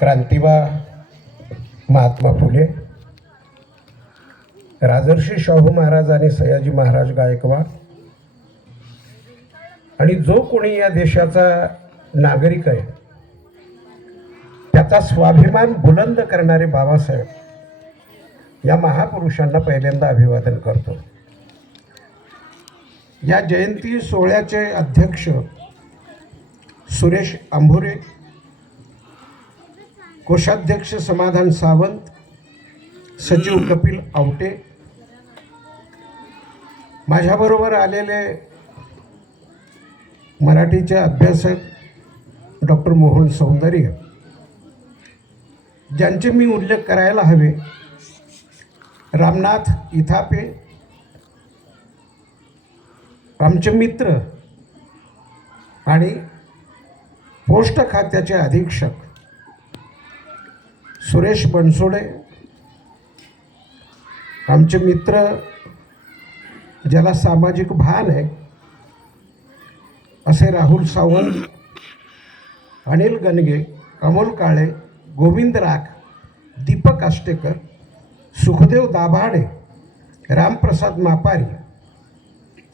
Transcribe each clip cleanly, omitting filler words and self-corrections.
क्रांतिबा महात्मा फुले, राजर्षी शाहू महाराज आणि सयाजी महाराज गायकवाड आणि जो कोणी या देशाचा नागरिक आहे त्याचा स्वाभिमान बुलंद करणारे बाबासाहेब या महापुरुषांना पहिल्यांदा अभिवादन करतो। या जयंती सोहळ्याचे अध्यक्ष सुरेश आंभोरे, कोषाध्यक्ष समाधान सावंत, सचिव कपिल आवटे, माझ्याबरोबर आलेले मराठीचे अभ्यासक डॉक्टर मोहन सौंदर्य, ज्यांचे मी उल्लेख करायला हवे, रामनाथ इथापे, आमचे मित्र आणि पोस्ट खात्याचे अधीक्षक सुरेश बनसोडे, आमचे मित्र ज्याला सामाजिक भान आहे असे राहुल सावंत, अनिल गणगे, अमोल काळे, गोविंद राख, दीपक आष्टेकर, सुखदेव दाभाडे, रामप्रसाद मापारी,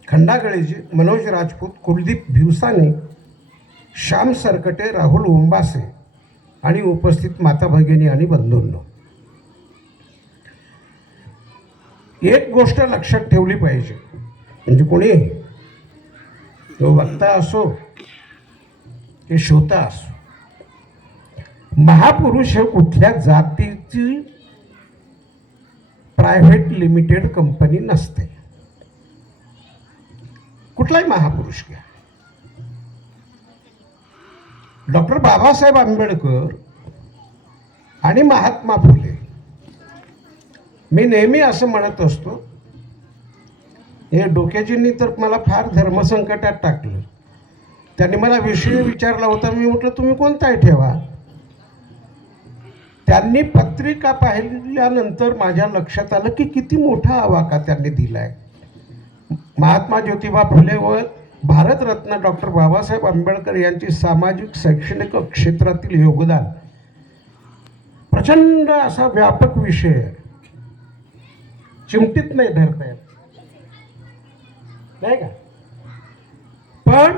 खंडा गळेजी, मनोज राजपूत, कुलदीप भिवसाने, श्याम सरकटे, राहुल उंबासे आणि उपस्थित माता भगिनी आणि बंधूंनो, एक गोष्ट लक्षात ठेवली पाहिजे, म्हणजे कोणी तो वक्ता असो की श्रोता असो, महापुरुष हे कुठल्या जातीची प्रायव्हेट लिमिटेड कंपनी नसते। कुठलाही महापुरुष घ्या, डॉक्टर बाबासाहेब आंबेडकर आणि महात्मा फुले, मी नेहमी असं म्हणत असतो, हे डोक्याजींनी तर मला फार धर्मसंकटात टाकलं। त्यांनी मला विषय विचारला होता, मी म्हटलं तुम्ही कोणताही ठेवा। त्यांनी पत्रिका पाहिल्यानंतर माझ्या लक्षात आलं की किती मोठा आवाका त्यांनी दिलाय। महात्मा ज्योतिबा फुले व भारतरत्न डॉक्टर बाबासाहेब आंबेडकर यांची सामाजिक शैक्षणिक क्षेत्रातील योगदान प्रचंड असा व्यापक विषय आहे, चिमटीत नाही धरता येत, नाही का? पण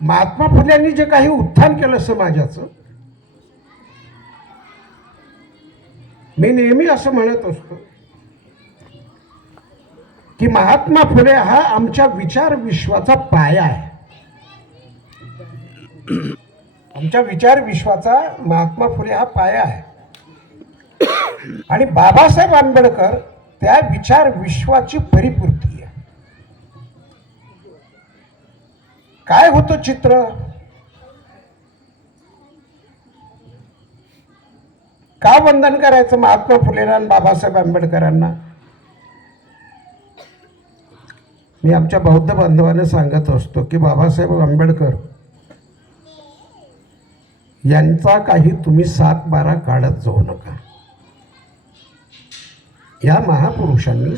महात्मा फुल्यांनी जे काही उत्थान केलं समाजाचं, मी नेहमी असं म्हणत असतो की महात्मा फुले हा आमच्या विचार विश्वाचा पाया आहे। आमच्या विचार विश्वाचा महात्मा फुले हा पाया आहे आणि बाबासाहेब आंबेडकर त्या विचार विश्वाची परिपूर्ती आहे। काय होतं चित्र? का वंदन करायचं महात्मा फुलेंना आणि बाबासाहेब आंबेडकरांना? मी आमच्या बौद्ध बांधवांना सांगत असतो की बाबासाहेब आंबेडकर यांचा काही तुम्ही 7-12 काढत जाऊ नका। या महापुरुषांनी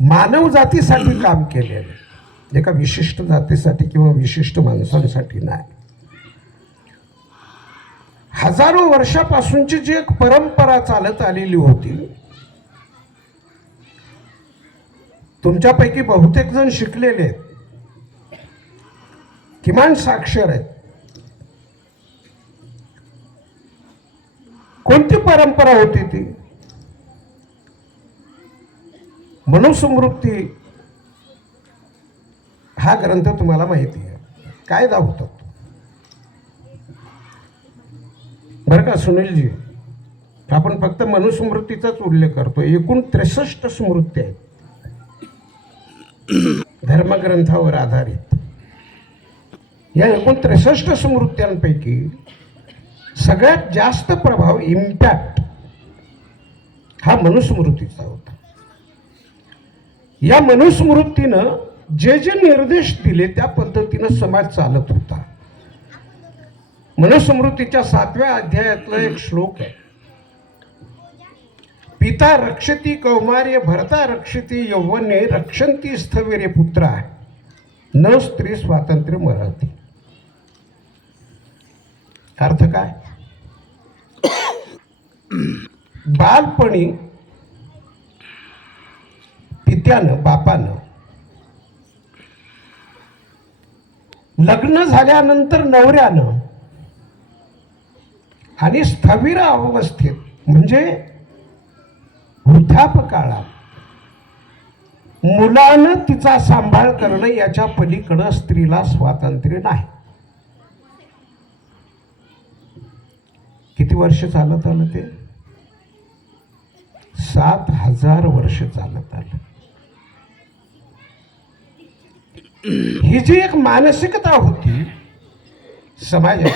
मानव जातीसाठी काम केलेलं, एका विशिष्ट जातीसाठी किंवा विशिष्ट माणसांसाठी नाही। हजारो वर्षापासूनची जी एक परंपरा चालत आलेली होती, तुमच्यापैकी बहुतेक जण शिकलेले आहेत, किमान साक्षर आहेत। कोणती परंपरा होती ती? मनुस्मृती हा ग्रंथ तुम्हाला माहिती आहे, कायदा होता बरं का सुनीलजी? आपण फक्त मनुस्मृतीचाच उल्लेख करतो, एकूण 63 स्मृती आहेत धर्मग्रंथावर आधारित। या एकूण 63 स्मृत्यांपैकी सगळ्यात जास्त प्रभाव, इम्पॅक्ट हा मनुस्मृतीचा होता। या मनुस्मृतीनं जे जे निर्देश दिले त्या पद्धतीनं समाज चालत होता। मनुस्मृतीच्या 7व्या अध्यायातला एक श्लोक आहे, पिता रक्षती कौमार्य भरता रक्षती यौवने रक्षंती स्थविरे पुत्रा न स्त्री स्वातंत्र्य मराठी। अर्थ काय? बालपणी पित्यानं बापानं लग्न झाल्यानंतर नवऱ्यानं आणि स्थविर अवस्थेत म्हणजे वृद्धापकाळात मुलानं तिचा सांभाळ करणं याच्या पलीकडं स्त्रीला स्वातंत्र्य नाही. किती वर्ष चालत आलं ते? 7,000 वर्ष चालत आलं. ही जी एक मानसिकता होती समाजाची,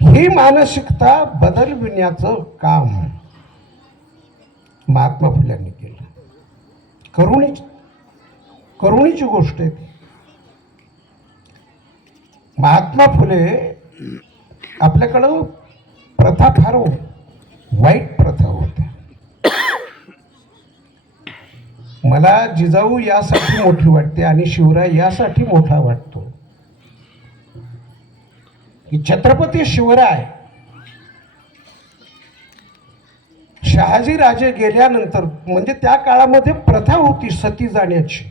ही मानसिकता बदलविण्याचं काम महात्मा फुल्यांनी केलं. करुणीची गोष्ट आहे. महात्मा फुले आपल्याकडं प्रथा फार वाईट प्रथा होत्या. मला जिजाऊ यासाठी मोठी वाटते आणि शिवराय यासाठी मोठा वाटतो की छत्रपती शिवराय शहाजी राजे गेल्यानंतर म्हणजे त्या काळामध्ये प्रथा होती सती जाण्याची.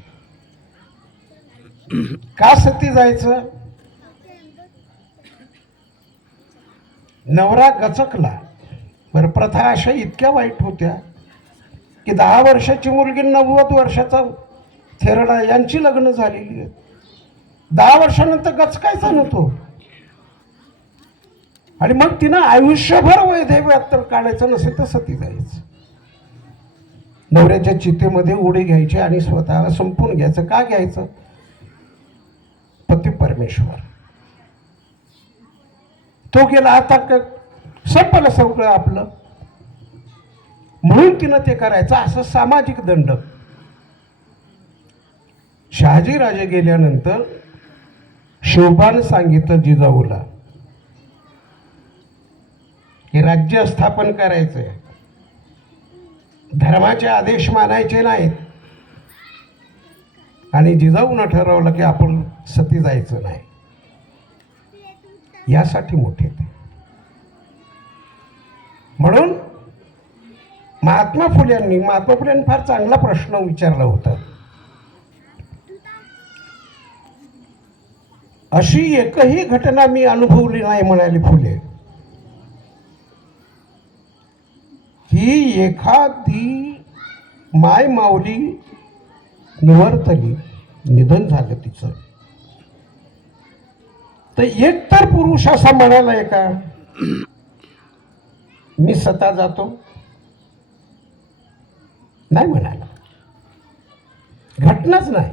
का सती जायचं? नवरा गचकला. बरं, प्रथा अशा इतक्या वाईट होत्या की 10 वर्षाची मुलगी 90 वर्षाचा थेरडा यांची लग्न झालेली आहेत. 10 वर्षानंतर गचकायचा नव्हतो आणि मग तिनं आयुष्यभर वैधव्यात्तर काढायचं नसेल तर सती जायचं. नवऱ्याच्या चितेमध्ये उडी घ्यायची आणि स्वतःला संपून घ्यायचं. का घ्यायचं? पती परमेश्वर तो गेला, आता संपलं सगळं आपलं, म्हणून तिनं ते करायचं. असं सामाजिक दंड. शहाजी राजे गेल्यानंतर शोभानं सांगितलं जिजाऊला की राज्य स्थापन करायचंय, धर्माचे आदेश मानायचे नाहीत. आणि जिजाऊनं ठरवलं की आपण सती जायचं नाही. यासाठी मोठे ते. म्हणून महात्मा फुल्यांनी फार चांगला प्रश्न विचारला होता. अशी एकही घटना मी अनुभवली नाही म्हणाले फुले की एखादी माय माऊली निवर्तली, निधन झालं तिचं, तर एक तर पुरुष असा म्हणालाय का मी स्वतः जातो? नाही म्हणाला, घटनाच नाही.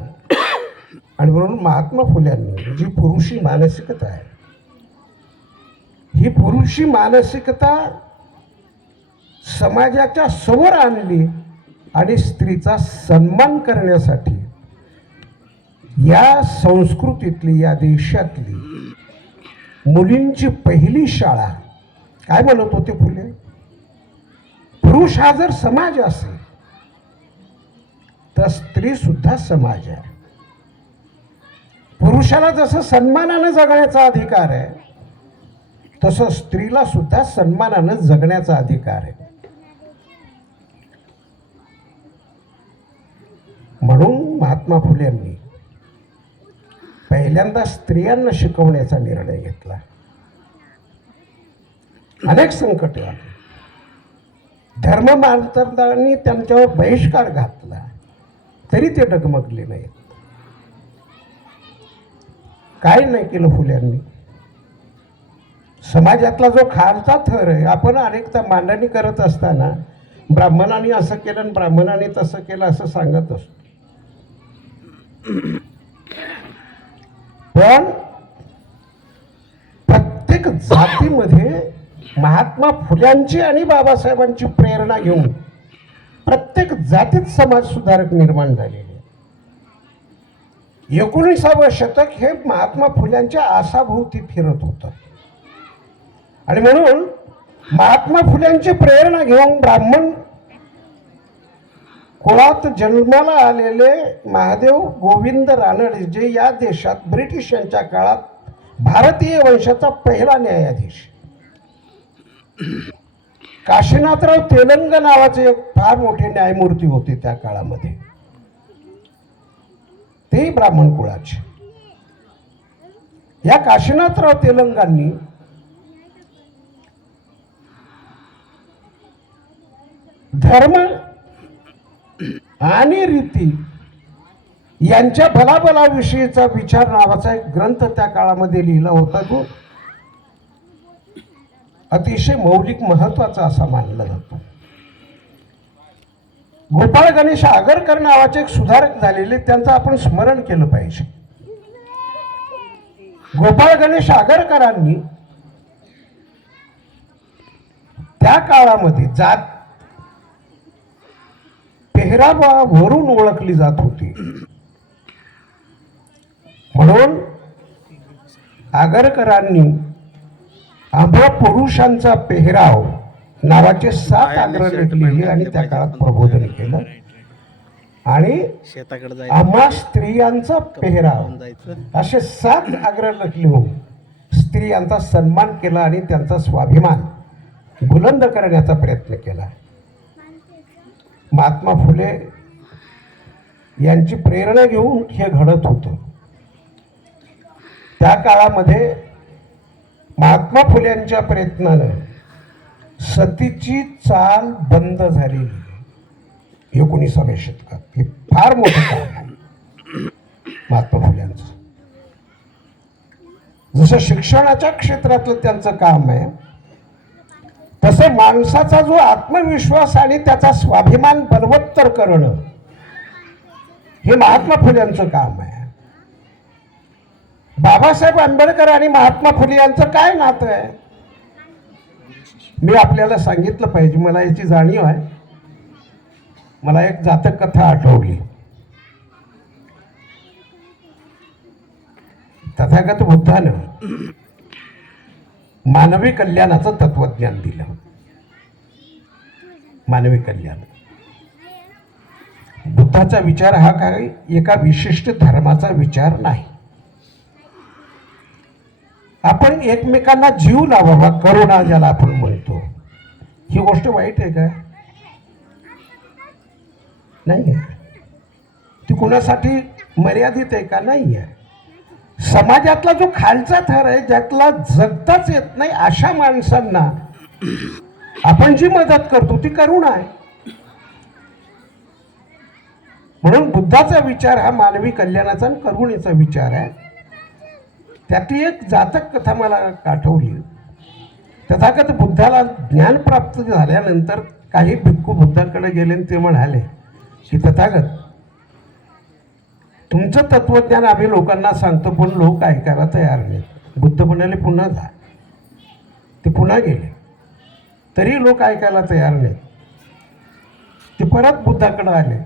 आणि म्हणून महात्मा फुल्यांनी जी पुरुषी मानसिकता आहे, ही पुरुषी मानसिकता समाजाच्या समोर आणली आणि स्त्रीचा सन्मान करण्यासाठी या संस्कृतीतली, या देशातली मुलींची पहिली शाळा काय म्हणत होते फुले? पुरुष हा जर समाज असेल तर स्त्री सुद्धा समाज आहे. पुरुषाला जसं सन्मानानं जगण्याचा अधिकार आहे तसं स्त्रीला सुद्धा सन्मानानं जगण्याचा अधिकार आहे. म्हणून महात्मा फुल्यांनी पहिल्यांदा स्त्रियांना शिकवण्याचा निर्णय घेतला. अनेक संकट आली, धर्म मानतर्दांनी त्यांच्यावर बहिष्कार घातला तरी ते डगमगले नाहीत. काय नाही केलं फुल्यांनी. समाजातला जो खालचा थर आहे, आपण अनेकदा मांडणी करत असताना ब्राह्मणांनी असं केलं आणि ब्राह्मणांनी तसं केलं असं सांगत असतो. पण प्रत्येक जातीमध्ये महात्मा फुल्यांची आणि बाबासाहेबांची प्रेरणा घेऊन प्रत्येक जातीत समाज सुधारक निर्माण झालेले. 19व्या शतक हे महात्मा फुल्यांच्या आसाभोवती फिरत होतं. आणि म्हणून महात्मा फुल्यांची प्रेरणा घेऊन ब्राह्मण कुळात जन्माला आलेले महादेव गोविंद रानडे, जे या देशात ब्रिटिशांच्या काळात भारतीय वंशाचा पहिला न्यायाधीश, काशीनाथराव तेलंग नावाचे एक फार मोठे न्यायमूर्ती होते त्या काळामध्ये, तेही ब्राह्मण कुळाचे. या काशीनाथराव तेलंगांनी धर्म आणि रीती यांच्या भलाभलाविषयीचा विचार नावाचा एक ग्रंथ त्या काळामध्ये लिहिला होता, जो अतिशय मौलिक महत्वाचा असा मानला जातो. गोपाळ गणेश आगरकर नावाचे एक सुधारक झालेले, त्यांचं आपण स्मरण केलं पाहिजे. गोपाळ गणेश आगरकरांनी त्या काळामध्ये जात पेहरावावरून ओळखली जात होती, म्हणून आगरकरांनी आंबा पुरुषांचा पेहराव नावाचे 7 आग्रह लिहिले आणि त्या काळात प्रबोधन केलं. आणि आम्हा स्त्रियांचा पेहराव असे 7 आग्रह लिहून स्त्रियांचा सन्मान केला आणि त्यांचा स्वाभिमान बुलंद करण्याचा प्रयत्न केला. महात्मा फुले यांची प्रेरणा घेऊन हे घडत होतं. त्या काळामध्ये महात्मा फुल्यांच्या प्रयत्नानं सतीची चाल बंद झालेली 19व्या शतकात. हे फार मोठं काम आहे महात्मा फुल्यांचं. जसं शिक्षणाच्या क्षेत्रातलं त्यांचं काम आहे, तसं माणसाचा जो आत्मविश्वास आणि त्याचा स्वाभिमान बलवत्तर करणं हे महात्मा फुल्यांचं काम आहे. बाबासाहेब आंबेडकर आणि महात्मा फुले यांचं काय नातं आहे मी आपल्याला सांगितलं पाहिजे. मला याची जाणीव आहे. मला एक जातक कथा आठवली. तथागत बुद्धानं मानवी कल्याणाचं तत्वज्ञान दिलं. मानवी कल्याण, बुद्धाचा विचार हा काही एका विशिष्ट धर्माचा विचार नाही. आपण एकमेकांना जीव लावावा, करुणा ज्याला आपण म्हणतो, ही गोष्ट वाईट आहे का? नाही आहे. ती कुणासाठी मर्यादित आहे का? नाही आहे. समाजातला जो खालचा थर आहे, ज्यातला जगताच येत नाही, अशा माणसांना आपण जी मदत करतो ती करुणा आहे. म्हणून बुद्धाचा विचार हा मानवी कल्याणाचा आणि करुणेचा विचार आहे. त्यातली एक जातक कथा मला आठवली. तथागत बुद्धाला ज्ञान प्राप्त झाल्यानंतर काही भिक्खू बुद्धाकडे गेले आणि ते म्हणाले की तथागत, तुमचं तत्वज्ञान आम्ही लोकांना सांगतो पण लोक ऐकायला तयार नाहीत. बुद्ध म्हणाले पुन्हा जा. ते पुन्हा गेले तरी लोक ऐकायला तयार नाहीत. ते परत बुद्धाकडे आले.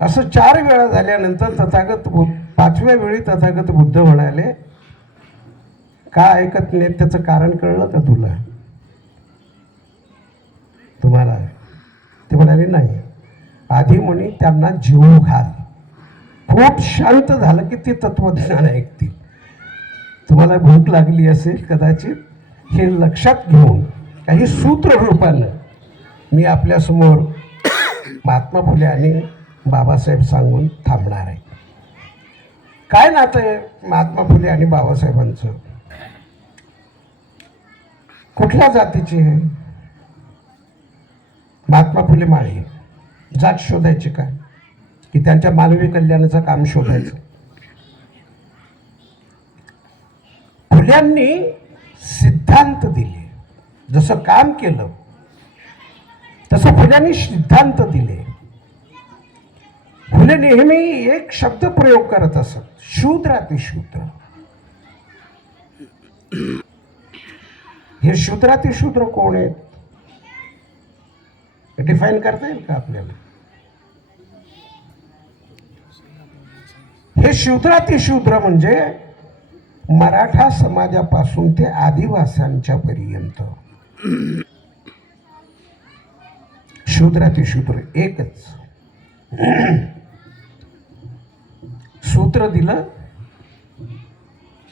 असं 4 वेळा झाल्यानंतर तथागत 5व्या वेळी तथागत बुद्ध म्हणाले, का ऐकत नाही? त्याचं कारण कळलं का तुला? तुम्हाला? ते म्हणाले नाही. आधी म्हणे त्यांना जीव घाल, खूप शांत झालं की ते तत्वज्ञान ऐकतील. तुम्हाला भूक लागली असेल कदाचित, हे लक्षात घेऊन काही सूत्र रूपानं मी आपल्यासमोर महात्मा फुले आणि बाबासाहेब सांगून थांबणार आहे. काय नातं आहे महात्मा फुले आणि बाबासाहेबांचं? कुठल्या जातीचे आहे? महात्मा फुले माळी. जात शोधायची का? की त्यांच्या मानवी कल्याणाचं काम शोधायचं? फुल्यांनी सिद्धांत दिले, जसं काम केलं तसं फुल्यांनी सिद्धांत दिले. फुले नेहमी एक शब्द प्रयोग करत असत, शूद्रातिशूद्र. हे शूद्रातिशूद्र कोण आहेत? डिफाईन करता येईल का आपल्याला? हे शूद्रातिशूद्र म्हणजे मराठा समाजापासून ते आदिवासींच्या पर्यंत शूद्रातिशूद्र एकच. सूत्र दिलं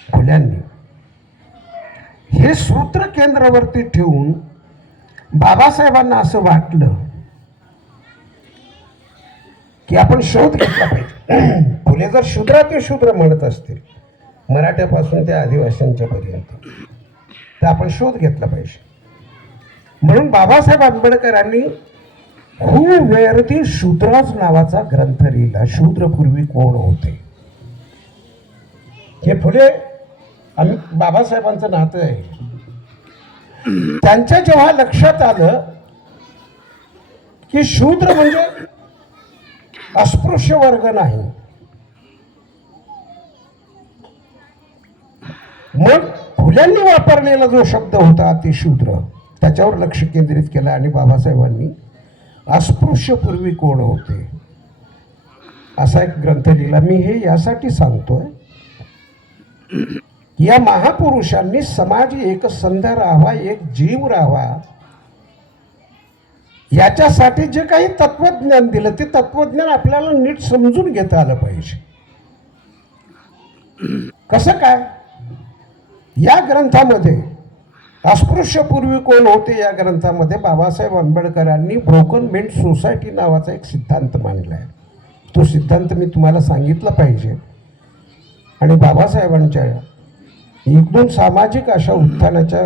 फुल्यांनी. हे सूत्र केंद्रावरती ठेवून बाबासाहेबांना असं वाटलं की आपण शोध घेतला पाहिजे. फुले जर शूद्र ते शूद्र म्हणत असतील मराठ्यापासून ते आदिवासींच्या पर्यंत, तर आपण शोध घेतला पाहिजे. म्हणून बाबासाहेब आंबेडकरांनी हू वेअर दी शूद्राज नावाचा ग्रंथ लिहिला. शूद्रपूर्वी कोण होते हे फुले आणि बाबासाहेबांचं नातं आहे. त्यांच्या जेव्हा लक्षात आलं की शूद्र म्हणजे अस्पृश्य वर्ग नाही, मग फुल्यांनी वापरलेला जो शब्द होता अतिशूद्र, त्याच्यावर लक्ष केंद्रित केलं आणि बाबासाहेबांनी अस्पृश्यपूर्वी कोण होते असा एक ग्रंथ लिहिला. मी हे यासाठी सांगतोय की या महापुरुषांनी समाज एक संध राहावा, एक जीव राहावा, याच्यासाठी जे काही तत्वज्ञान दिलं ते तत्वज्ञान आपल्याला नीट समजून घेता आलं पाहिजे. कसं काय? या ग्रंथामध्ये अस्पृश्यपूर्वी कोण होते या ग्रंथामध्ये बाबासाहेब आंबेडकरांनी ब्रोकन मेन सोसायटी नावाचा एक सिद्धांत मांडलाय. तो सिद्धांत मी तुम्हाला सांगितला पाहिजे. आणि बाबासाहेबांच्या एक दोन सामाजिक अशा उत्थानाच्या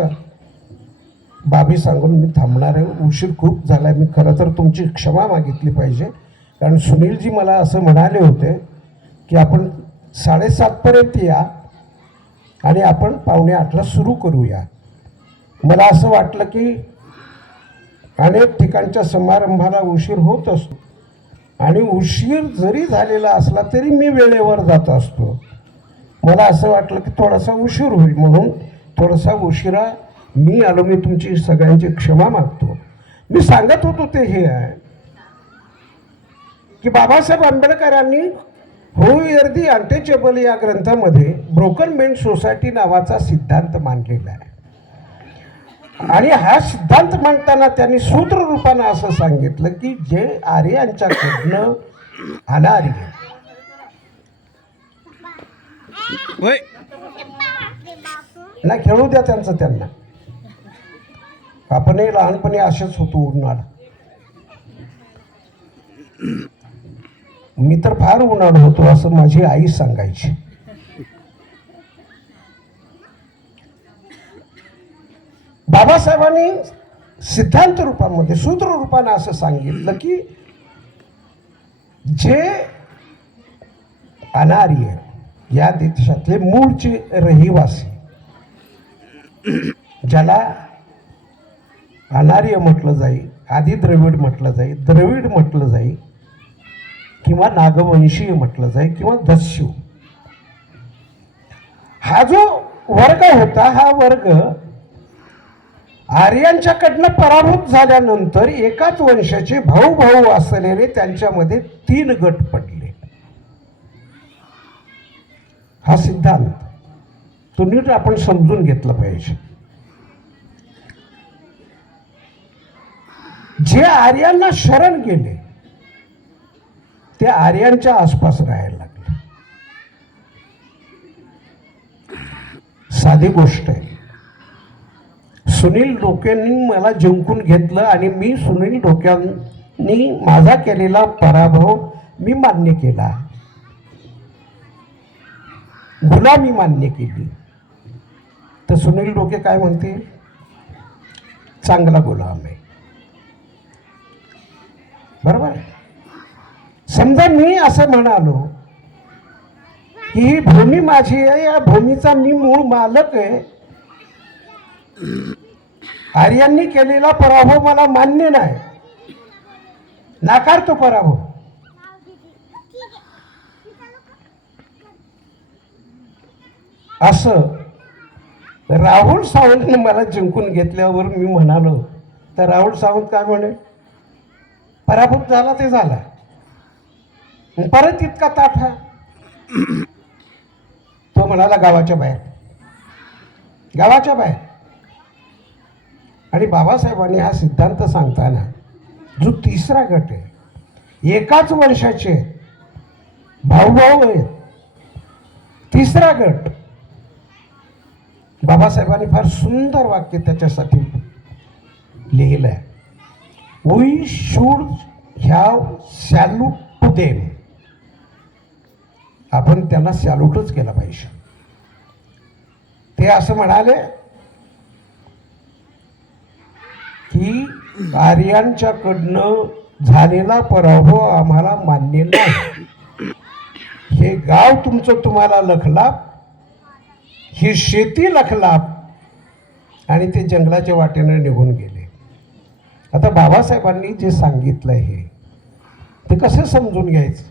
बाबी सांगून मी थांबणार आहे. उशीर खूप झाला. मी खरं तर तुमची क्षमा मागितली पाहिजे, कारण सुनीलजी मला असं म्हणाले होते की आपण 7:30 पर्यंत या आणि आपण 7:45 सुरू करूया. मला असं वाटलं की अनेक ठिकाणच्या समारंभाला उशीर होत असतो आणि उशीर जरी झालेला असला तरी मी वेळेवर जात असतो. मला असं वाटलं की थोडासा उशीर होईल म्हणून थोडासा उशिरा मी आलो. मी तुमची सगळ्यांची क्षमा मागतो. मी सांगत होतो ते हे आहे की बाबासाहेब आंबेडकरांनी हू वेअर दी अनटचेबल या ग्रंथामध्ये ब्रोकन मेन सोसायटी नावाचा सिद्धांत मांडलेला आहे. आणि हा सिद्धांत मांडताना त्यांनी सूत्र रूपानं असं सांगितलं की जे आर्यांच्याकडनं अनार्य ना खेळू द्या त्यांचं त्यांना. आपणही लहानपणी असेच होतो उन्हाळ. मी तर फार उन्हाळ होतो असं माझी आई सांगायची. बाबासाहेबांनी सिद्धांत रूपामध्ये सूत्र रूपानं असं सांगितलं की जे अनार्य या देशातले मूळचे रहिवासी, ज्याला अनार्य म्हटलं जाईल, आधी द्रविड म्हटलं जाईल, द्रविड म्हटलं जाईल किंवा नागवंशीय म्हटलं जाईल किंवा दस्यू, हा जो वर्ग होता हा वर्ग आर्यांच्याकडनं पराभूत झाल्यानंतर एकाच वंशाचे भाऊ भाऊ असलेले त्यांच्यामध्ये 3 गट पडले. हा सिद्धांत तो नीट आपण समजून घेतला पाहिजे. जे आर्यांना शरण गेले ते आर्यांच्या आसपास राहायला लागले. साधी गोष्ट आहे. सुनील डोकेंनी मला जिंकून घेतलं आणि मी सुनील डोक्यांनी माझा केलेला पराभव मी मान्य केला, गुलामी मान्य केली. तर सुनील डोके काय म्हणतील? चांगला गुलाम आहे. बरोबर आहे. समजा मी असं म्हणालो की ही भूमी माझी आहे, या भूमीचा मी मूळ मालक आहे, आर्यांनी केलेला पराभव मला मान्य नाही, नाकारतो पराभव, असं राहुल सावंतने मला जिंकून घेतल्यावर मी म्हणालो तर राहुल सावंत काय म्हणे? पराभूत झाला ते झाला, परत इतका ताठा. तो म्हणाला गावाच्या बाहेर, गावाच्या बाहेर. आणि बाबासाहेबांनी हा सिद्धांत सांगताना जो 3रा गट आहे, एकाच वंशाचे भाऊ भाऊ आहेत, 3रा गट, बाबासाहेबांनी फार सुंदर वाक्य त्याच्यासाठी लिहिलंय, we should have salute to them. आपण त्यांना सॅल्यूटच केला पाहिजे. ते असं म्हणाले की आर्यांच्याकडनं झालेला पराभव आम्हाला मान्य नाही. हे गाव तुमचं तुम्हाला लखलाप, ही शेती लखलाप, आणि ते जंगलाच्या वाटेनं निघून गेले. आता बाबासाहेबांनी जे सांगितलं हे ते कसं समजून घ्यायचं?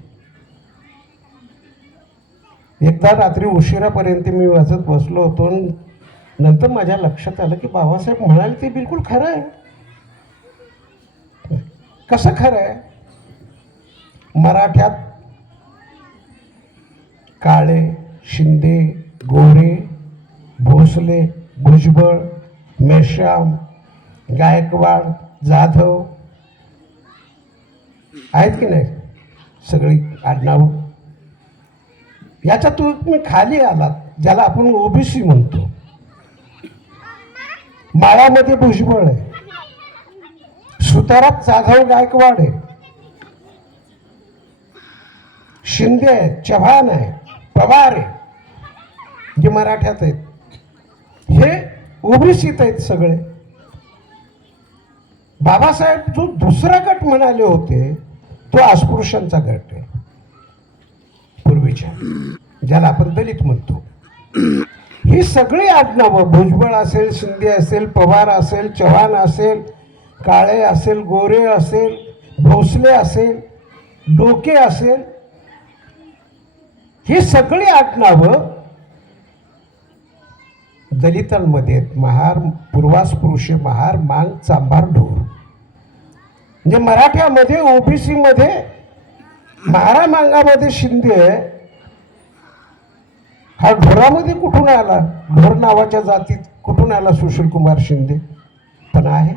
एकदा रात्री उशिरापर्यंत मी वाचत बसलो होतो, नंतर माझ्या लक्षात आलं की बाबासाहेब म्हणाले ते बिलकुल खरं आहे. कसं खरं आहे? मराठ्यात काळे, शिंदे, गोरे, भोसले, भुजबळ, मेश्राम, गायकवाड, जाधव आहेत की नाही? सगळी आडनाव. याच्या तुम्ही खाली आलात, ज्याला आपण ओबीसी म्हणतो. माळामध्ये भुजबळ आहे, सुतारात जाधव गायकवाड आहे, शिंदे आहे, चव्हाण आहे, पवार आहे, जे मराठ्यात आहेत. हे ओबीसीत आहेत सगळे. बाबासाहेब जो दुसरा गट म्हणाले होते तो अस्पृश्यांचा गट आहे, पूर्वीच्या, ज्याला आपण दलित म्हणतो. ही सगळी आडनावं, भुजबळ असेल, शिंदे असेल, पवार असेल, चव्हाण असेल, काळे असेल, गोरे असेल, भोसले असेल, डोके असेल, ही सगळी आडनावं दलितांमध्ये महार, पूर्वास्पृश्य, महार, मांग, चांभार, ढोर. म्हणजे मराठ्यामध्ये, ओबीसी मध्ये, महारा मांगामध्ये शिंदे हा ढोरामध्ये कुठून आला? ढोर नावाच्या जातीत कुठून आला सुशील कुमार शिंदे? पण आहे.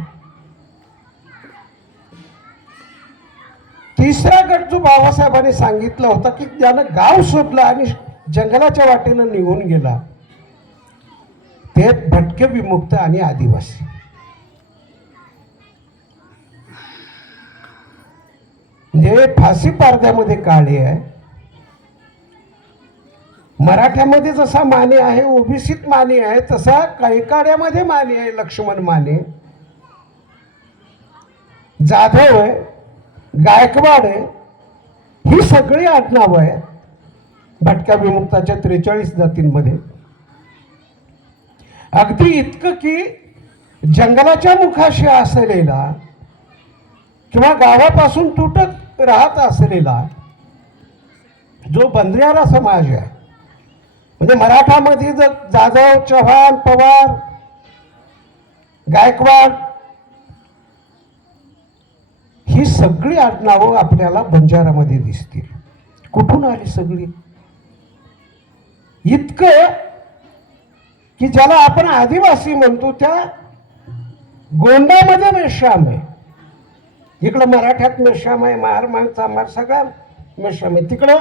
तिसरा गट जो बाबासाहेबांनी सांगितला होता की ज्यानं गाव सोडलं आणि जंगलाच्या वाटेनं निघून गेला, ते भटके, विमुक्त आणि आदिवासी. म्हणजे फाशी पारद्यामध्ये काळे आहे, मराठ्यामध्ये जसा माने आहे, ओबीसीत माने आहे, तसा कैकाड्यामध्ये माने आहे, लक्ष्मण माने, जाधव आहे, गायकवाड आहे. ही सगळी आडनावं आहेत भटक्या विमुक्ताच्या 43 जातींमध्ये. अगदी इतकं की जंगलाच्या मुखाशी असलेला किंवा गावापासून तुटत राहत असलेला जो बंजारा समाज आहे, म्हणजे मराठामध्ये जर जाधव, चव्हाण, पवार, गायकवाड, ही सगळी आडनावं आपल्याला बंजारामध्ये दिसतील. कुठून आली सगळी? इतकं की ज्याला आपण आदिवासी म्हणतो त्या गोंडामध्ये मेश्राम आहे. इकडं मराठ्यात मेश्राम आहे, महार, मांग, चांभार सगळ्या मेश्राम आहे. तिकडं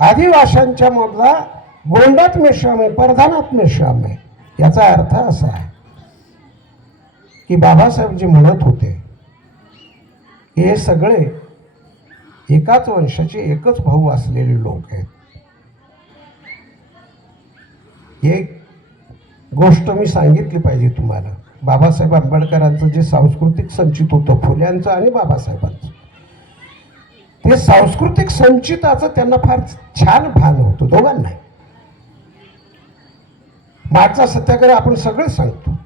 आदिवाशांच्या मधला गोंडात मेश्राम आहे, परधानात मेश्राम आहे. याचा अर्थ असा आहे की बाबासाहेब जे म्हणत होते हे सगळे एकाच वंशाचे, एकच भाऊ असलेले लोक आहेत. एक गोष्ट मी सांगितली पाहिजे तुम्हाला. बाबासाहेब आंबेडकरांचं जे सांस्कृतिक संचित होतं, फुल्यांचं आणि बाबासाहेबांचं, ते सांस्कृतिक संचिताचं त्यांना फार छान भान होतं दोघांना. महाडचा सत्याग्रह आपण सगळे सांगतो,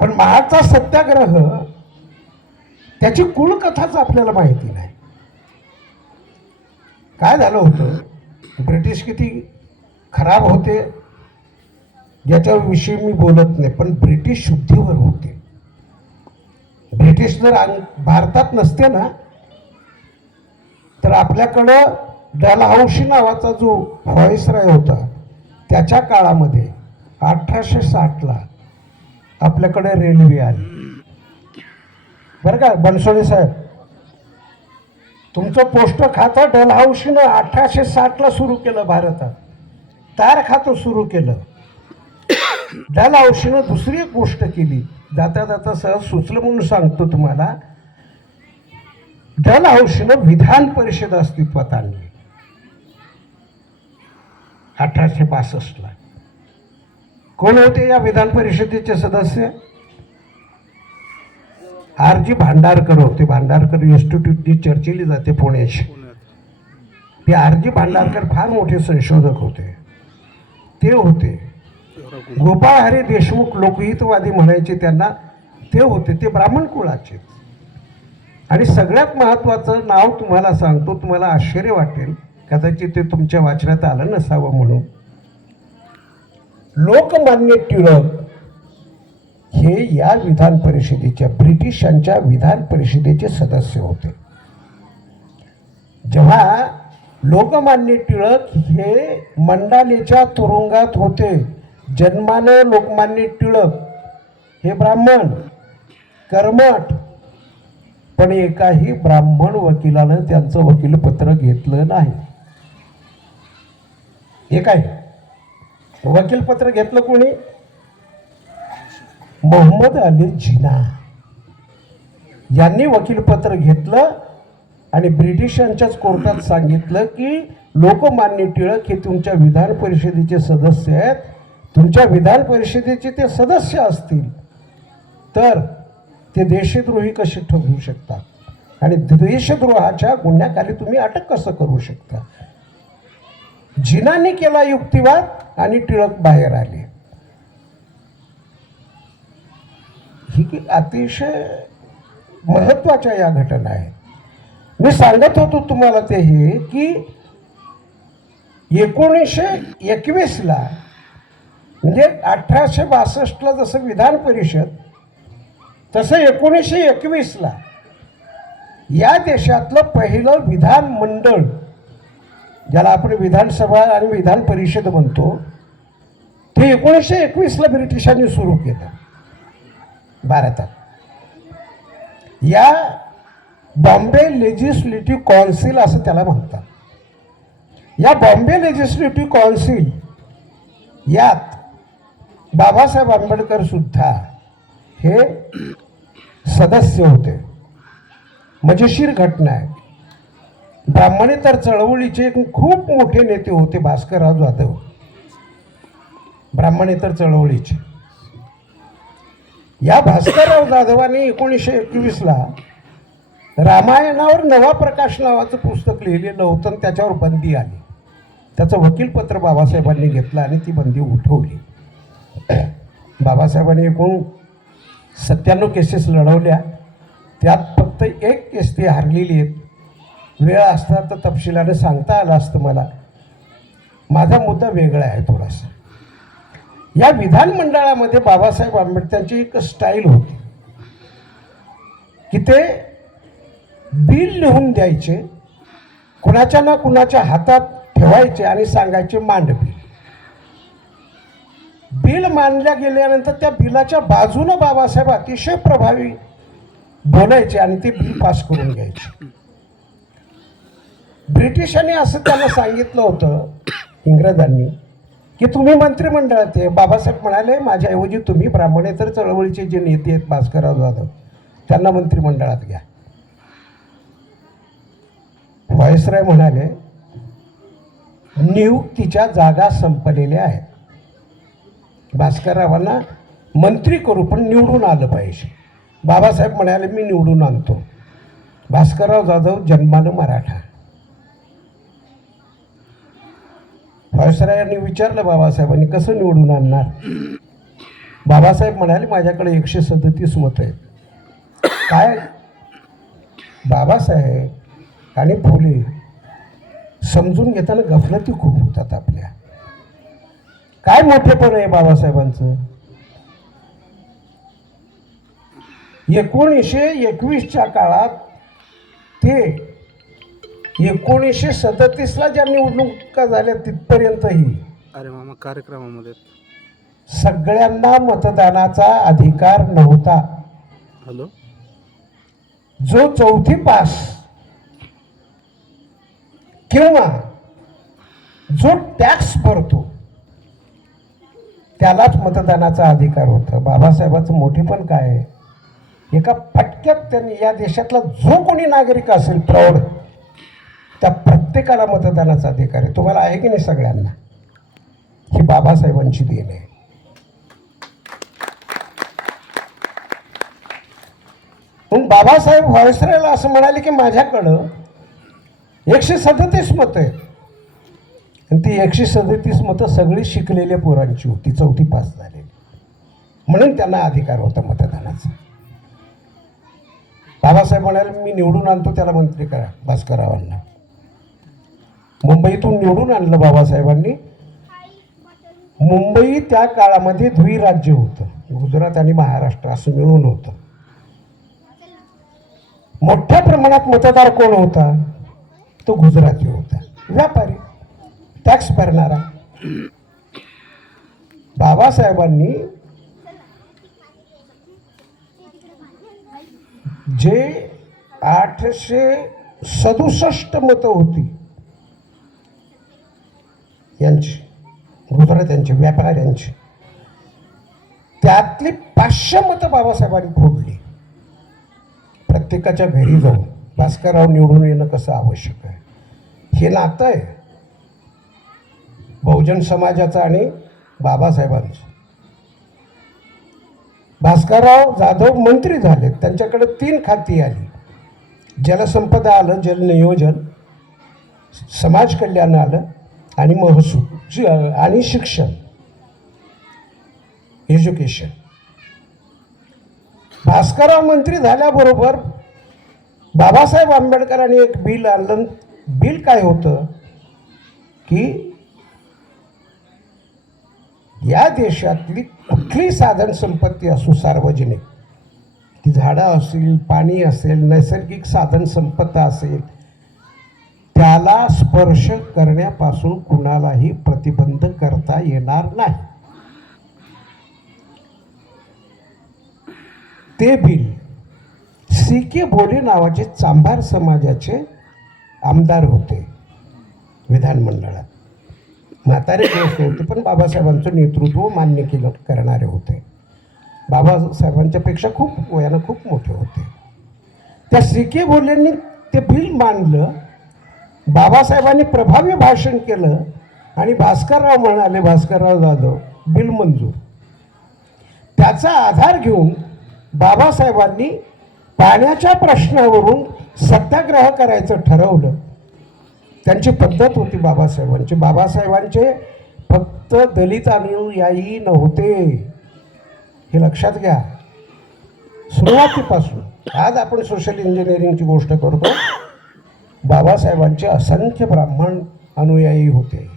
पण महाडचा सत्याग्रह त्याची कुळकथाच आपल्याला माहिती नाही. काय झालं होतं? ब्रिटिश किती खराब होते याच्याविषयी मी बोलत नाही, पण ब्रिटिश शुद्धीवर होते. ब्रिटिश जर भारतात नसते ना तर आपल्याकडं डलहौसी नावाचा जो व्हॉइसरॉय होता त्याच्या काळामध्ये 1860ला आपल्याकडे रेल्वे आली. बरं का बनसोडे साहेब, तुमचं पोस्ट खातं डलहौसीनं 1860ला सुरू केलं भारतात. तार खातं सुरू केलं. डल हौशीनं दुसरी एक गोष्ट केली, जाता जाता सहज सुचलं म्हणून सांगतो तुम्हाला. डल हौशीनं विधान परिषद अस्तित्वात आणली 1862ला. कोण होते या विधान परिषदेचे सदस्य? आर.जी. भांडारकर होते. भांडारकर इन्स्टिट्यूट जी चर्चेली जाते पुण्याची, ते आर.जी. भांडारकर फार मोठे संशोधक होते. ते होते. गोपाळ हरी देशमुख लोकहितवादी म्हणायचे त्यांना, ते होते. ते ब्राह्मण कुळाचे. आणि सगळ्यात महत्त्वाचं नाव तुम्हाला सांगतो, तुम्हाला आश्चर्य वाटेल, कदाचित ते तुमच्या वाचनात आलं नसावं म्हणून. लोकमान्य टिळक हे या विधान परिषदेच्या, ब्रिटिशांच्या विधान परिषदेचे सदस्य होते. जेव्हा लोकमान्य टिळक हे मंडालेच्या तुरुंगात होते, जन्मानं लोकमान्य टिळक हे ब्राह्मण, कर्मठ, पण एकाही ब्राह्मण वकिलानं त्यांचं वकीलपत्र घेतलं नाही. एकाही वकीलपत्र घेतलं कोणी? मोहम्मद अली जिना यांनी वकीलपत्र घेतलं आणि ब्रिटिशांच्याच कोर्टात सांगितलं की लोकमान्य टिळक हे तुमच्या विधान परिषदेचे सदस्य आहेत, तुमच्या विधान परिषदेचे ते सदस्य असतील तर ते देशद्रोही कसे ठरवू शकता आणि देशद्रोहाच्या गुन्ह्याखाली तुम्ही अटक कसं करू शकता. जिनाने केला युक्तिवाद आणि टिळक बाहेर आले. ही अतिशय महत्वाच्या या घटना आहेत. मी सांगत होतो तुम्हाला ते हे की 1921ला म्हणजे 1862ला जसं विधान परिषद, तसं 1921ला या देशातलं पहिलं विधान मंडळ, ज्याला आपण विधानसभा आणि विधान परिषद म्हणतो, ते 1921ला ब्रिटिशांनी सुरू केलं भारतात. या बॉम्बे लेजिस्लेटिव्ह काउन्सिल असं त्याला म्हणतात. या बॉम्बे लेजिस्लेटिव्ह काउन्सिल यात बाबासाहेब आंबेडकर सुद्धा हे सदस्य होते. मजेशीर घटना आहे. ब्राह्मणेतर चळवळीचे खूप मोठे नेते होते भास्करराव जाधव, ब्राह्मणेतर चळवळीचे. या भास्करराव जाधवांनी 1921ला रामायणावर नवा प्रकाश नावाचं पुस्तक लिहिलेलं होतं आणि त्याच्यावर बंदी आली. त्याचं वकीलपत्र बाबासाहेबांनी घेतलं आणि ती बंदी उठवली. बाबासाहेबांनी एकूण 97 केसेस लढवल्या. त्यात फक्त एक केस ती हारलेली आहेत. वेळ असता तर तपशिलाने सांगता आलं असतं मला. माझा मुद्दा वेगळा आहे थोडासा. या विधानमंडळामध्ये बाबासाहेब आंबेडकरांची एक स्टाईल होती की ते बिल लिहून द्यायचे, कुणाच्या ना कुणाच्या हातात ठेवायचे आणि सांगायचे मांड बिल. बिल मांडल्या गेल्यानंतर त्या बिलाच्या बाजूनं बाबासाहेब अतिशय प्रभावी बोलायचे आणि ते बिल पास करून घ्यायचे. ब्रिटिशांनी असं त्यांना सांगितलं होतं, इंग्रजांनी, की तुम्ही मंत्रिमंडळात आहे. बाबासाहेब म्हणाले माझ्याऐवजी तुम्ही ब्राह्मणेतर चळवळीचे जे नेते आहेत भास्करराव जाधव त्यांना मंत्रिमंडळात घ्या. व्हाईसराय म्हणाले नियुक्तीच्या जागा संपलेल्या आहेत, भास्कररावांना मंत्री करू पण निवडून आलं पाहिजे. बाबासाहेब म्हणाले मी निवडून आणतो. भास्करराव जाधव जन्मानं मराठा. व्हाईसरायांनी विचारलं बाबासाहेबांनी कसं निवडून आणणार. बाबासाहेब म्हणाले माझ्याकडे 137 मतं आहेत. काय बाबासाहेब आणि फुले समजून घेताना गफलती खूप होतात आपल्या. काय मोठेपण आहे बाबासाहेबांचं. 1921च्या काळात ते 1937ला ज्या निवडणुका झाल्या तिथपर्यंतही अरे मामा कार्यक्रमामध्ये सगळ्यांना मतदानाचा अधिकार नव्हता. हॅलो, जो 4थी पास किंवा जो टॅक्स भरतो त्यालाच मतदानाचा अधिकार होता. बाबासाहेबांचं मोठेपण काय आहे, एका फटक्यात त्यांनी या देशातला जो कोणी नागरिक असेल प्रौढ, त्या प्रत्येकाला मतदानाचा अधिकार आहे. तुम्हाला आहे की नाही सगळ्यांना? ही बाबासाहेबांची देण आहे. म्हणून बाबासाहेब व्हायसरायला असं म्हणाले की माझ्याकडं 137 मतं आहेत, आणि ती 137 मतं सगळी शिकलेल्या पोरांची होती, 4थी पास झालेली, म्हणून त्यांना अधिकार होता मतदानाचा. बाबासाहेब म्हणाले मी निवडून आणतो त्याला मंत्री करा. भास्कररावांना मुंबईतून निवडून आणलं बाबासाहेबांनी. मुंबई त्या काळामध्ये द्विराज्य होतं, गुजरात आणि महाराष्ट्र असं मिळून होतं. मोठ्या प्रमाणात मतदार कोण होता? तो गुजराती होता, व्यापारी, टॅक्स भरणारा. बाबासाहेबांनी जे 867 मतं होती यांची, गुजरात्यांची, व्यापाऱ्यांची, त्यातली 500 मतं बाबासाहेबांनी फोडली. प्रत्येकाच्या घरी जाऊन भास्करराव निवडून येणं कसं आवश्यक आहे, हे नातं आहे बहुजन समाजाचं आणि बाबासाहेबांचं. भास्करराव जाधव मंत्री झाले, त्यांच्याकडे 3 खाती आली. जलसंपदा आलं, जलनियोजन, समाज कल्याण आलं, आणि महसूल आणि शिक्षण, एज्युकेशन. भास्करराव मंत्री झाल्याबरोबर बाबासाहेब आंबेडकरांनी एक बिल आणलं. बिल काय होतं की या देशातली कुठली साधन संपत्ती असो सार्वजनिक, ती झाडं असतील, पाणी असेल, नैसर्गिक साधन संपत्ती असेल, त्याला स्पर्श करण्यापासून कुणालाही प्रतिबंध करता येणार नाही. ते बिल सी.के. भोले नावाचे चांभार समाजाचे आमदार होते विधानमंडळात. म्हातारे दोस्त होते, पण बाबासाहेबांचं नेतृत्व मान्य केलं करणारे होते. बाबासाहेबांच्यापेक्षा खूप वयानं खूप मोठे होते. त्या सी.के. भोलेंनी ते बिल मांडलं. बाबासाहेबांनी प्रभावी भाषण केलं आणि भास्करराव म्हणाले, भास्करराव जाधव, बिल मंजूर. त्याचा आधार घेऊन बाबासाहेबांनी पाण्याच्या प्रश्नावरून सत्याग्रह करायचं ठरवलं. त्यांची पद्धत होती बाबासाहेबांची. बाबासाहेबांचे फक्त दलित अनुयायी नव्हते, हे लक्षात घ्या. सुरुवातीपासून आज आपण सोशल इंजिनिअरिंगची गोष्ट करतो, बाबासाहेबांचे असंख्य ब्राह्मण अनुयायी होते,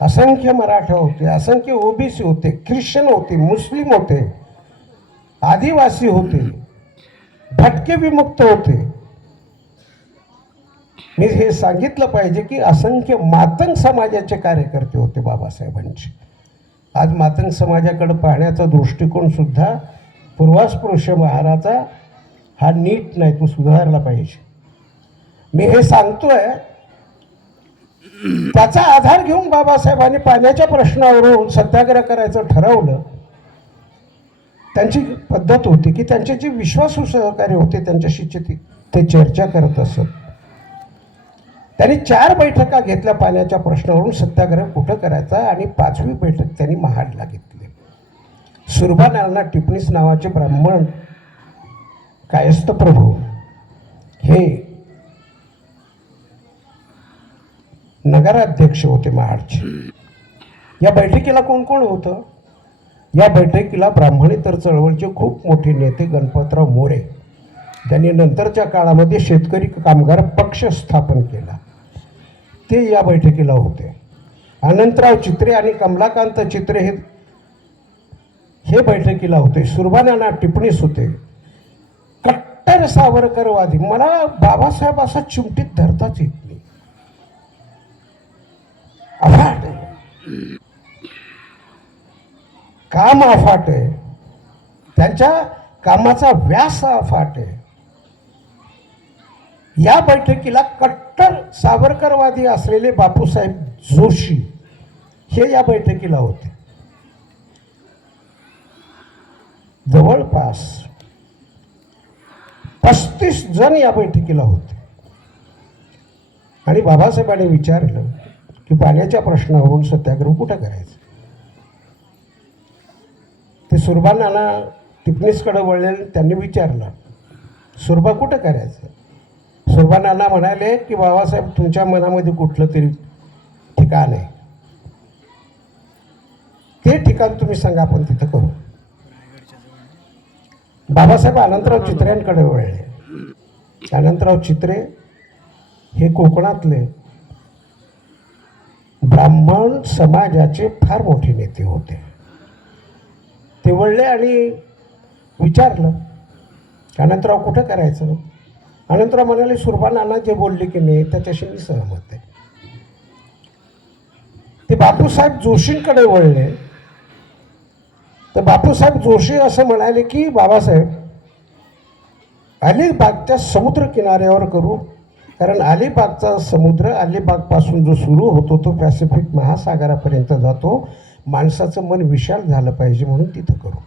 असंख्य मराठा होते, असंख्य ओबीसी होते, ख्रिश्चन होते, मुस्लिम होते, आदिवासी होते, भटके विमुक्त होते. मी हे सांगितलं पाहिजे की असंख्य मातंग समाजाचे कार्यकर्ते होते बाबासाहेबांचे. आज मातंग समाजाकडे पाहण्याचा दृष्टिकोन सुद्धा पूर्वास्पृश्य महाराचा हा नीट नाही, तो सुधारला पाहिजे. मी हे सांगतोय, त्याचा आधार घेऊन बाबासाहेबांनी पाण्याच्या प्रश्नावरून सत्याग्रह करायचं ठरवलं. त्यांची पद्धत होती की त्यांचे जे विश्वासू सहकारी होते त्यांच्याशी ते चर्चा करत असत. त्यांनी 4 बैठका घेतल्या पाण्याच्या प्रश्नावरून सत्याग्रह कुठं करायचा, आणि 5वी बैठक त्यांनी महाडला घेतली. सुरबानाना टिपणीस नावाचे ब्राह्मण कायस्थ प्रभू हे नगराध्यक्ष होते महाडचे. या बैठकीला कोण कोण होतं? या बैठकीला ब्राह्मणेतर चळवळीचे खूप मोठे नेते गणपतराव मोरे, त्यांनी नंतरच्या काळामध्ये शेतकरी कामगार पक्ष स्थापन केला, ते या बैठकीला होते. अनंतराव चित्रे आणि कमलाकांत चित्रे हे बैठकीला होते. सुरबानाना टिपणीस होते. कट्टर सावरकरवादी. मला बाबासाहेब असा चिमटीत धरताच येत नाही, अफाट आहे काम, अफाट आहे त्यांच्या कामाचा व्यास, अफाट आहे. या बैठकीला कट्टर सावरकरवादी असलेले बापूसाहेब जोशी हे या बैठकीला होते. जवळपास 35 जण या बैठकीला होते. आणि बाबासाहेबांनी विचारलं की पाण्याच्या प्रश्नावरून सत्याग्रह कुठं करायचं. ते सुरबा नाना टिपणीसकडे वळले. त्यांनी विचारलं सुरबा कुठं करायचं. सुरबा नाना म्हणाले की बाबासाहेब तुमच्या मनामध्ये कुठलं तरी ठिकाण आहे, ते ठिकाण तुम्ही सांगा, आपण तिथं करू. बाबासाहेब अनंतराव चित्र्यांकडे वळले. अनंतराव चित्रे हे कोकणातले ब्राह्मण समाजाचे फार मोठे नेते होते. ते वळले आणि विचारलं अनंतराव कुठं करायचं. अनंतराव म्हणाले सुरबा नाना जे बोलले की नाही त्याच्याशी मी सहमत आहे. ते बापूसाहेब जोशींकडे वळले. तर बापूसाहेब जोशी असं म्हणाले की बाबासाहेब अलिबागच्या समुद्र किनाऱ्यावर करू, कारण अलिबागचा समुद्र अलिबागपासून जो सुरू होतो तो पॅसिफिक महासागरापर्यंत जातो. माणसाचं मन विशाल झालं पाहिजे म्हणून तिथं करू.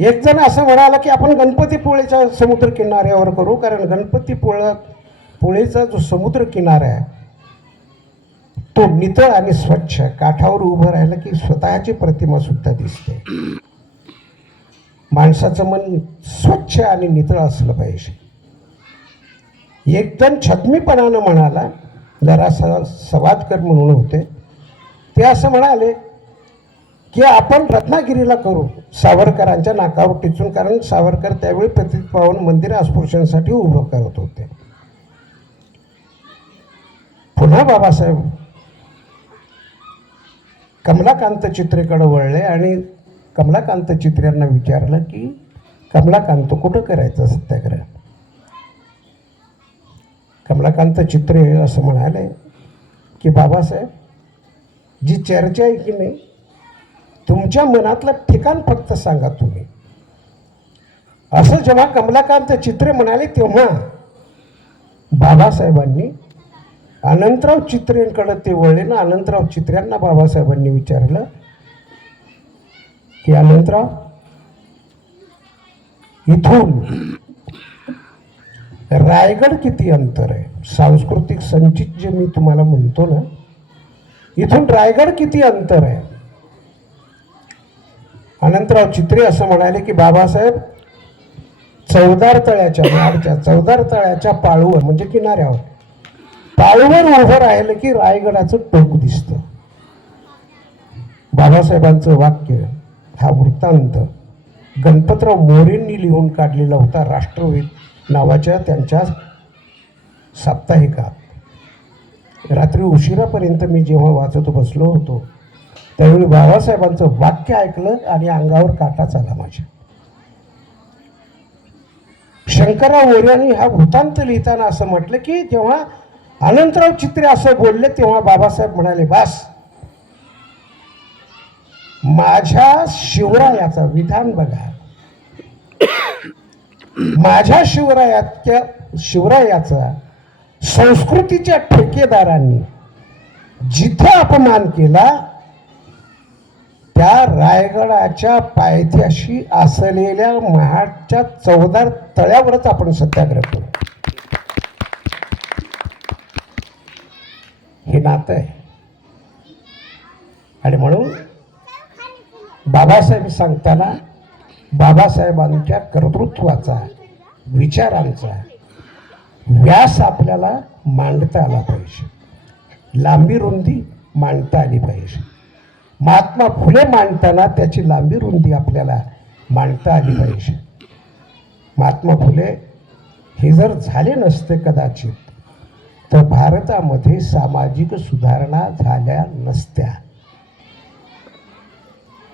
एक जण असं म्हणाला की आपण गणपतीपुळेच्या समुद्र किनाऱ्यावर करू, कारण गणपतीपुळेचा जो समुद्र किनारा आहे तो नितळ आणि स्वच्छ, काठावर उभं राहिलं की स्वतःची प्रतिमा सुद्धा दिसते. माणसाचं मन स्वच्छ आणि नितळ असलं पाहिजे. एक जण छद्मीपणानं म्हणाला, जरा सवादकर म्हणून होते, ते असं म्हणाले की आपण रत्नागिरीला करू सावरकरांच्या नाकावर टिचून, कारण सावरकर त्यावेळी पतितपावन मंदिर अस्पृश्यांसाठी उभं करत होते. पुन्हा बाबासाहेब कमलाकांत चित्रेकडे वळले आणि कमलाकांत चित्र्यांना विचारलं की कमलाकांत कुठं करायचं सत्याग्रह. कमलाकांत चित्रे असं म्हणाले की बाबासाहेब जी चर्चा आहे की नाही, तुमच्या मनातलं ठिकाण फक्त सांगा तुम्ही. असं जेव्हा कमलाकांत चित्रे म्हणाले तेव्हा बाबासाहेबांनी अनंतराव चित्रेंकडे ते वळले ना. अनंतराव चित्र्यांना बाबासाहेबांनी विचारलं की अनंतराव इथून रायगड किती अंतर आहे. सांस्कृतिक संचित जे मी तुम्हाला म्हणतो ना, इथून रायगड किती अंतर आहे. अनंतराव चित्रे असं म्हणाले की बाबासाहेब चौदार तळ्याच्या पाळूवर म्हणजे किनाऱ्यावर पाळूवर उभं राहिलं की रायगडाचं टोक दिसतं. बाबासाहेबांचं वाक्य हा वृत्तांत गणपतराव मोरेंनी लिहून काढलेला होता राष्ट्रवेद नावाच्या त्यांच्या साप्ताहिकात. रात्री उशिरापर्यंत मी जेव्हा वाचत बसलो होतो त्यावेळी बाबासाहेबांचं वाक्य ऐकलं आणि अंगावर काटाच आला माझ्या. शंकरराव मोरे हा वृत्तांत लिहिताना असं म्हटलं की जेव्हा अनंतराव चित्रे असं बोलले तेव्हा बाबासाहेब म्हणाले बास, माझ्या शिवरायाचा विधान बघा, माझ्या शिवरायाचा संस्कृतीच्या ठेकेदारांनी जिथं अपमान केला त्या रायगडाच्या पायथ्याशी असलेल्या महाडच्या चौदार तळ्यावरच आपण सत्याग्रह करू. हे नातं आहे. आणि म्हणून बाबासाहेब सांगताना बाबासाहेबांच्या कर्तृत्वाचा, विचारांचा व्यास आपल्याला मांडता आला पाहिजे, लांबी रुंदी मांडता आली पाहिजे. महात्मा फुले मांडताना त्याची लांबी रुंदी आपल्याला मांडता आली पाहिजे. महात्मा फुले हे जर झाले नसते कदाचित तर भारतामध्ये सामाजिक सुधारणा झाल्या नसत्या.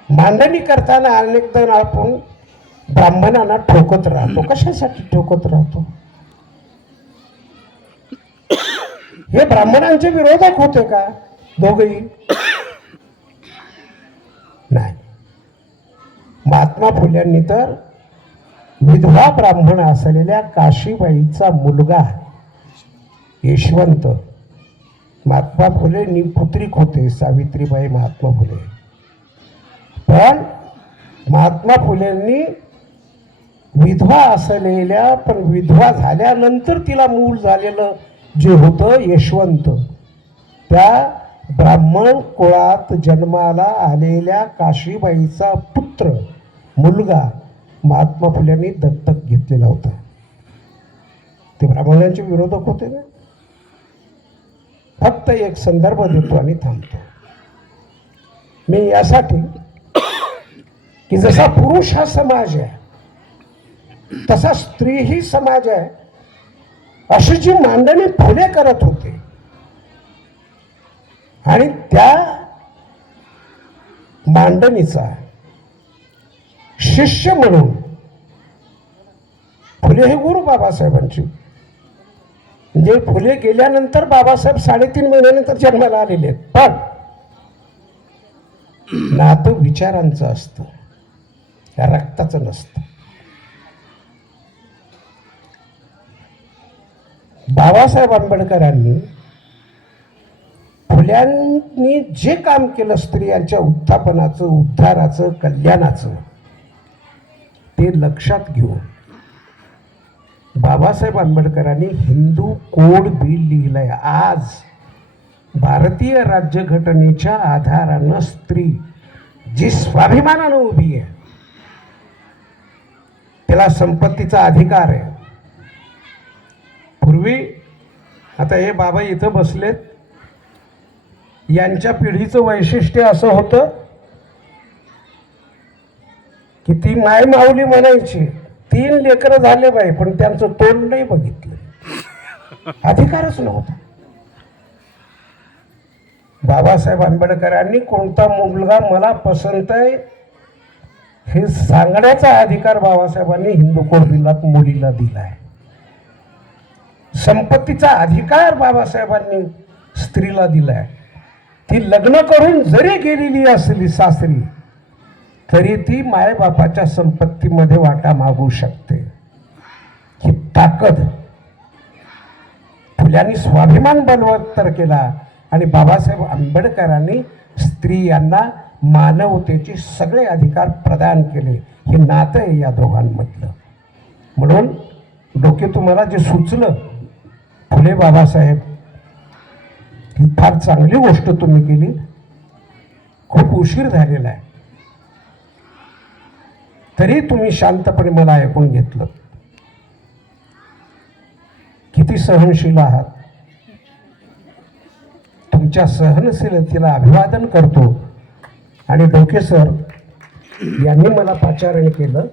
मांडणी करताना अनेकदा आपण ब्राह्मणांना ठोकत राहतो. कशासाठी ठोकत राहतो. हे ब्राह्मणांचे विरोधक होते का दोघेही. नाही. महात्मा फुल्यांनी तर विधवा ब्राह्मण असलेल्या काशीबाईचा मुलगा यशवंत, महात्मा फुले निपुत्रिक होते सावित्रीबाई महात्मा फुले, पण महात्मा फुलेंनी विधवा असलेल्या पण विधवा झाल्यानंतर तिला मूल झालेलं जे होतं यशवंत, त्या ब्राह्मण कुळात जन्माला आलेल्या काशीबाईचा पुत्र मुलगा महात्मा फुल्यांनी दत्तक घेतलेला होता. ते ब्राह्मणांचे विरोधक होते ना. फक्त एक संदर्भ देतो आणि थांबतो. मी यासाठी की जसा पुरुष हा समाज आहे तसा स्त्री ही समाज आहे, अशी जी मांडणी फुले करत होते आणि त्या मांडणीचा शिष्य म्हणून फुले हे गुरु बाबासाहेबांचे. म्हणजे फुले गेल्यानंतर बाबासाहेब 3.5 महिन्यानंतर जन्माला आलेले आहेत, पण नातं विचारांचं असतं, रक्ताचं नसतं. बाबासाहेब आंबेडकरांनी फुल्यांनी जे काम केलं स्त्रियांच्या उत्थापनाचं, उद्धाराचं, कल्याणाचं, ते लक्षात घेऊन बाबासाहेब आंबेडकरांनी हिंदू कोड बिल लिहिलंय. आज भारतीय राज्यघटनेच्या आधारानं स्त्री जी स्वाभिमानानं उभी आहे, त्याला संपत्तीचा अधिकार आहे. पूर्वी आता हे बाबा इथं बसलेत, यांच्या पिढीचं वैशिष्ट्य असं होतं की ती माय माऊली म्हणायची. 3 लेकरं झाले बाई, पण त्यांचं तोंड नाही बघितलं, अधिकारच नव्हता. बाबासाहेब आंबेडकरांनी कोणता मुलगा मला पसंत आहे हे सांगण्याचा अधिकार बाबासाहेबांनी हिंदू कोड बिलात मुलीला दिलाय. संपत्तीचा अधिकार बाबासाहेबांनी स्त्रीला दिलाय. ती लग्न करून जरी गेलेली असली सासरी तरी ती मायबापाच्या संपत्तीमध्ये वाटा मागू शकते. ही ताकद फुल्यांनी स्वाभिमान बलवत्तर केला आणि बाबासाहेब आंबेडकरांनी स्त्रियांना मानवतेचे सगळे अधिकार प्रदान केले. हे नातं आहे या दोघांमधलं. म्हणून डोके तुम्हाला जे सुचलं फुले बाबासाहेब, ही फार चांगली गोष्ट तुम्ही केली. खूप उशीर झालेला आहे तरी तुम्ही शांतपणे मला ऐकून घेतलं. किती सहनशील आहात. तुमच्या सहनशीलतेला अभिवादन करतो. आणि डोके सर यांनी मला पाचारण केलं,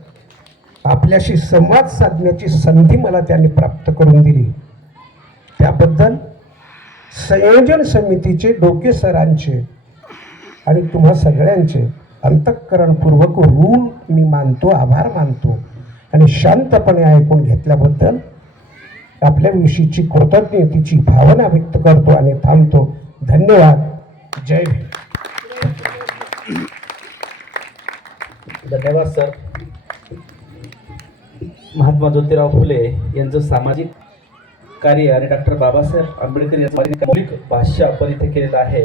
आपल्याशी संवाद साधण्याची संधी मला त्यांनी प्राप्त करून दिली. त्याबद्दल संयोजन समितीचे डोके सरांचे आणि तुम्हा सगळ्यांचे अंतःकरणपूर्वक ऋण मी मानतो, आभार मानतो. आणि शांतपणे ऐकून घेतल्याबद्दल आपल्याविषयीची कृतज्ञतेची भावना व्यक्त करतो आणि थांबतो. धन्यवाद. जय भीम. धन्यवाद सर. महात्मा ज्योतिराव फुले यांचं सामाजिक कार्य आणि डॉक्टर बाबासाहेब आंबेडकर यांचं मौलिक भाष्य आपण इथे केलेलं आहे.